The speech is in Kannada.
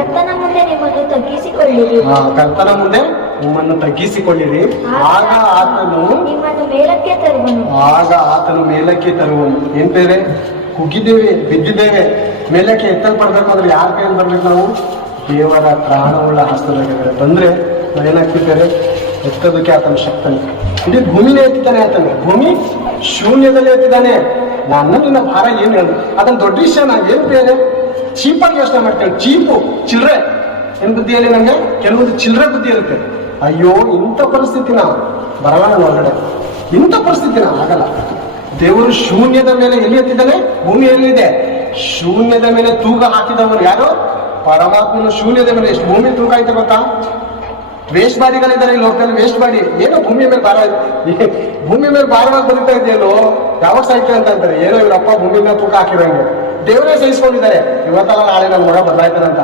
ಕರ್ತನ ಮುಂದೆ ನಿಮ್ಮನ್ನು ತಗ್ಗಿಸಿಕೊಳ್ಳಿರಿ. ಕರ್ತನ ಮುಂದೆ ನಿಮ್ಮನ್ನು ತಗ್ಗಿಸಿಕೊಳ್ಳಿರಿ, ಆಗ ಆತನು ನಿಮ್ಮನ್ನು ಮೇಲಕ್ಕೆ ತರುವನು. ಮೇಲಕ್ಕೆ ತರುವನು. ಏನ್ ಬೇರೆ? ಕುಗ್ಗಿದ್ದೇವೆ, ಬಿದ್ದಿದ್ದೇವೆ, ಮೇಲಕ್ಕೆ ಎತ್ತಲ್ಪಡ್ಬೇಕು ಅಂದ್ರೆ ಯಾರ ಕೈಯಲ್ಲಿ ಬರ್ಬೇಕು? ನಾವು ದೇವರ ಪ್ರಾಣವುಳ್ಳ ಹಸ್ತದಾಗ ಬಂದ್ರೆ ನಾವೇನಾಗ್ತಿದ್ದೇವೆ? ಎತ್ತೋದಕ್ಕೆ ಆತನ ಶಕ್ತನೇ. ಇಡೀ ಭೂಮಿನೇ ಎತ್ತಿದ್ದಾನೆ ಆತನು. ಭೂಮಿ ಶೂನ್ಯದಲ್ಲಿ ಎತ್ತಿದ್ದಾನೆ. ನಿನ್ನ ಭಾರ ಏನು ಹೇಳು? ಅದನ್ನ ದೊಡ್ಡ ವಿಷಯ ನಾನು ಏನ್ ಬೇರೆ ಚೀಪಾಗಿ ಯೋಚನೆ ಮಾಡ್ತೇನೆ. ಚೀಪು ಚಿಲ್ಲರೆ ಏನ್ ಬುದ್ಧಿಯಲ್ಲಿ ನಂಗೆ ಕೆಲವೊಂದು ಚಿಲ್ಲರೆ ಬುದ್ಧಿ ಇರುತ್ತೆ. ಅಯ್ಯೋ ಇಂಥ ಪರಿಸ್ಥಿತಿನ ಬರಲ್ಲ ನನ್ನ ಹೊರಗಡೆ, ಇಂಥ ಪರಿಸ್ಥಿತಿನ ಆಗಲ್ಲ. ದೇವರು ಶೂನ್ಯದ ಮೇಲೆ ಎಲ್ಲಿ ಎತ್ತಿದ್ದಾನೆ? ಭೂಮಿಯಲ್ಲಿದೆ. ಶೂನ್ಯದ ಮೇಲೆ ತೂಗ ಹಾಕಿದವರು ಯಾರು? ಪರಮಾತ್ಮನು ಶೂನ್ಯದ ಮೇಲೆ. ಎಷ್ಟು ಭೂಮಿ ತೂಕ ಐತೆ ಗೊತ್ತಾ? ವೇಸ್ಟ್ ಬಾಡಿಗಳಿದ್ದಾರೆ ಈ ಲೋಕದಲ್ಲಿ. ವೇಸ್ಟ್ ಬಾಡಿ ಏನೋ ಭೂಮಿ ಮೇಲೆ ಭಾರ, ಭೂಮಿ ಮೇಲೆ ಭಾರವಾಗಿ ಬದುಕ್ತಾ ಇದೆಯಲ್ಲೋ, ಯಾವಾಗ ಸಾಯ್ತೇವೆ ಅಂತ ಅಂತಾರೆ. ಏನೋ ಇವರಪ್ಪ ಭೂಮಿ ಮೇಲೆ ತೂಕ ಹಾಕಿರಂಗೆ. ದೇವರೇ ಸಹಿಸ್ಕೊಂಡಿದ್ದಾರೆ. ಇವತ್ತಲ್ಲ ನಾಳೆ ನನ್ನ ಮಗ ಬದಲಾಯ್ತಾನಂತ.